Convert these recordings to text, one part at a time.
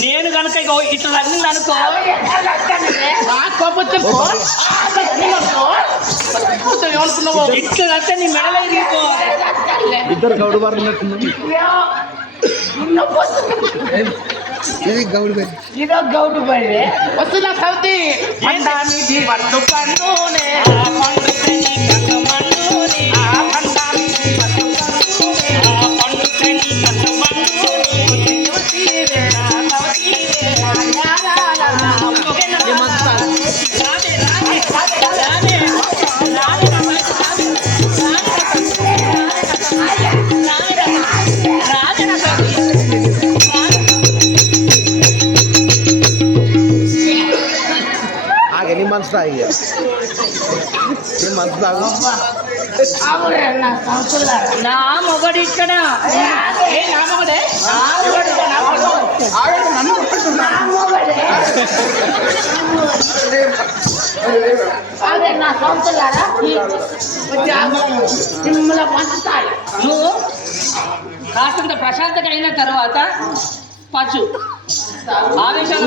నేను కనుక ఇట్లా తగ్గింది అనుకో ఇట్లా అంటే నీ మెడలో ఇరిగిపో. ఇద్దరు గౌడు బారున్నట్టుంది. ఇదో గౌడు బడి వస్తున్నా సౌతి పట్టు కన్నునే నా మొగడు ఇక్కడ నువ్వు కాస్తంత ప్రశాంతత అయిన తర్వాత పచ్చు ఆవేశాలు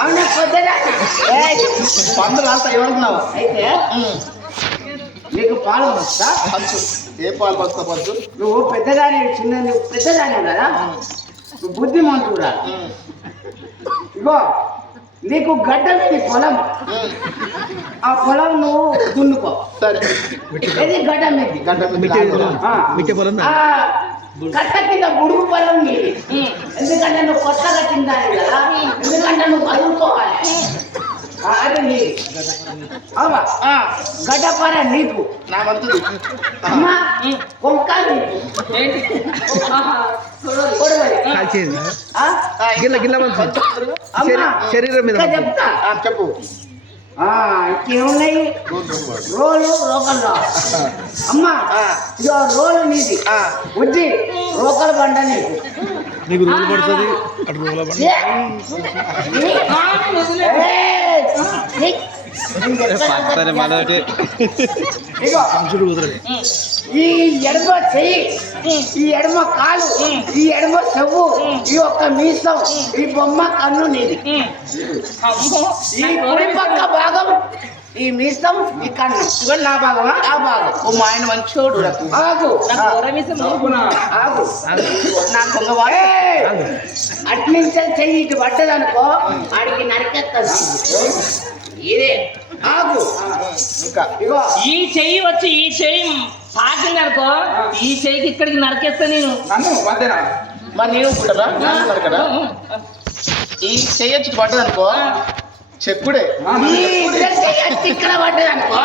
అవునా పందులు అంతా ఏమనుకున్నావు? అయితే నీకు పాలు వస్తా పంచు ఏ పాలు వస్తా పంచు? నువ్వు పెద్దదాని చిన్న పెద్దదాని కదా నువ్వు బుద్ధిమంతుడా. ఇగో నీకు గడ్డ మీద పొలం, ఆ పొలం నువ్వు దున్నుకో. సరే ఇది గడ్డ మీద కట్ట కింద గుడుగు పొలం నీది. ఎందుకంటే నువ్వు కొత్తగా తిందాని కదా, ఎందుకంటే నువ్వు చదువుకోవాలి. అది నీది అమ్మా. గడ్డ పర నీకు నా వంతుది. అమ్మా కొంక నీకు శరీరం మీద చెప్తా. చెప్పు. ఇంకేమున్నాయి? రోలు రోకలు అమ్మా. ఇదో రోలు నీది, బుద్ధి రోకల బండ నీకు రోలు పడుతుంది. అటు రోల బండ ఈ ఎడమ చెయ్యి, ఈ ఎడమ కాలు, ఈ ఎడమ చెవు, ఈ ఒక్క మీసం, ఈ బొమ్మ కన్ను నీది. ఈ కుడి పక్క భాగం ఈ మీసం, ఈ కన్ను ఇవన్నీ నా భాగమా? ఆ భాగం. మా ఆయన మంచోడు. ఆగు ఆగు అట్నుంచి చెయ్యి ఇటు పడ్డదనుకో ఆడికి నరికేస్తుంది. ఇదే ఆగు. ఇగో ఈ చెయ్యి వచ్చి ఈ చెయ్యి పాకింది అనుకో, ఈ చెయ్యికి ఇక్కడికి నరికేస్తా నేను. మరి నేను కదా ఈ చెయ్యొచ్చు పడ్డదనుకో చెప్పుడే. ఇక్కడ పడ్డదనుకో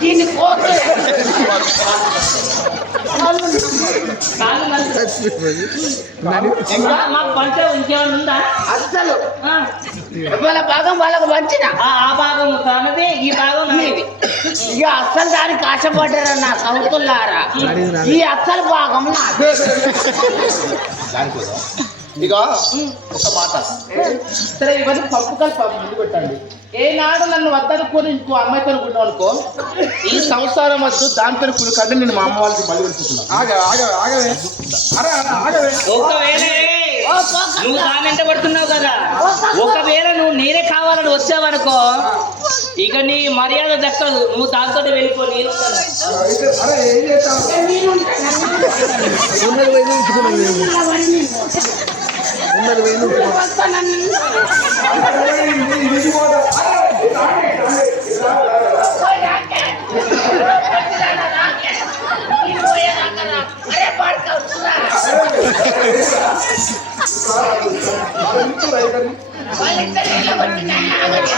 దీన్ని కోసు. మాకు పంచం ఇంకేమైనా ఉందా? అస్సలు వాళ్ళ భాగం వాళ్ళకు పంచిన ఆ భాగం కానది, ఈ భాగం నీది. ఇక అస్సలు దానికి ఆశపడ్డారా నా సౌతుల్లారా? ఈ అస్సలు భాగం నాదే. ఇక ఒక మాట, సరే ఇవన్నీ పప్పు కలిపి ముందు పెట్టండి. ఏనాడు నన్ను వద్దనుకొని ఇంకో అమ్మాయితో అనుకుంటావు అనుకో, ఈ సంసారం వద్దు దాంతో కులుకంటే నేను మా అమ్మ వాళ్ళకి బలి పెడుతున్నాను. ఒకవేళ నువ్వు దాని వెంట పడుతున్నావు కదా, ఒకవేళ నువ్వు నేనే కావాలని వచ్చావనుకో ఇక నీ మర్యాద దక్కదు. నువ్వు దాంతో వెళ్ళిపో. నేను అరే వాళ్ళిద్దరు ఇట్లా కొట్టి నన్ను ఆగలేదు.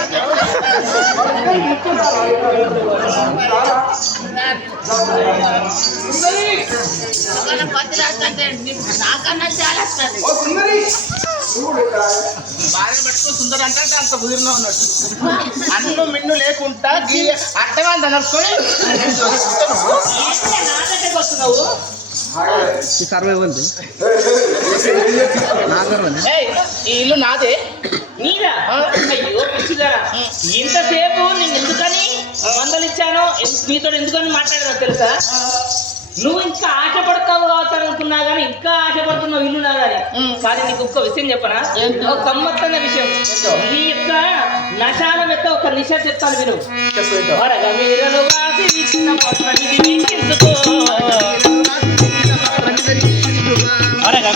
ఒకవేళ బతిలాడుతుంటే నాకన్నా చాలా వస్తుంది. భార్య పట్టుకో సుందర అంటే అంత కుదిరిన ఉన్నట్టు అన్ను మిన్ను లేకుండా అట్టగా నడుచుకొని ఏంటి నా దగ్గరికి వస్తున్నావు? ఈ ఇల్లు నాదే. నీదా? అయ్యో పిచ్చిదారా, ఇంతసేపు నేను ఎందుకని మందలిచ్చానో నీతో ఎందుకని మాట్లాడానో తెలుసా? నువ్వు ఇంకా ఆశపడతావు కావచ్చు అనుకున్నా కానీ ఇంకా ఆశపడుతున్నావు ఇల్లు నాదని. కానీ నీకు ఒక్క విషయం చెప్పనా, ఒక గమ్మత్తైన విషయం. నీ యొక్క నశానం యొక్క ఒక నిశ చెప్తాను విను. వరగ మీరలు వాసి చిన్న పొట్ల ఇది వీక్షించుకో.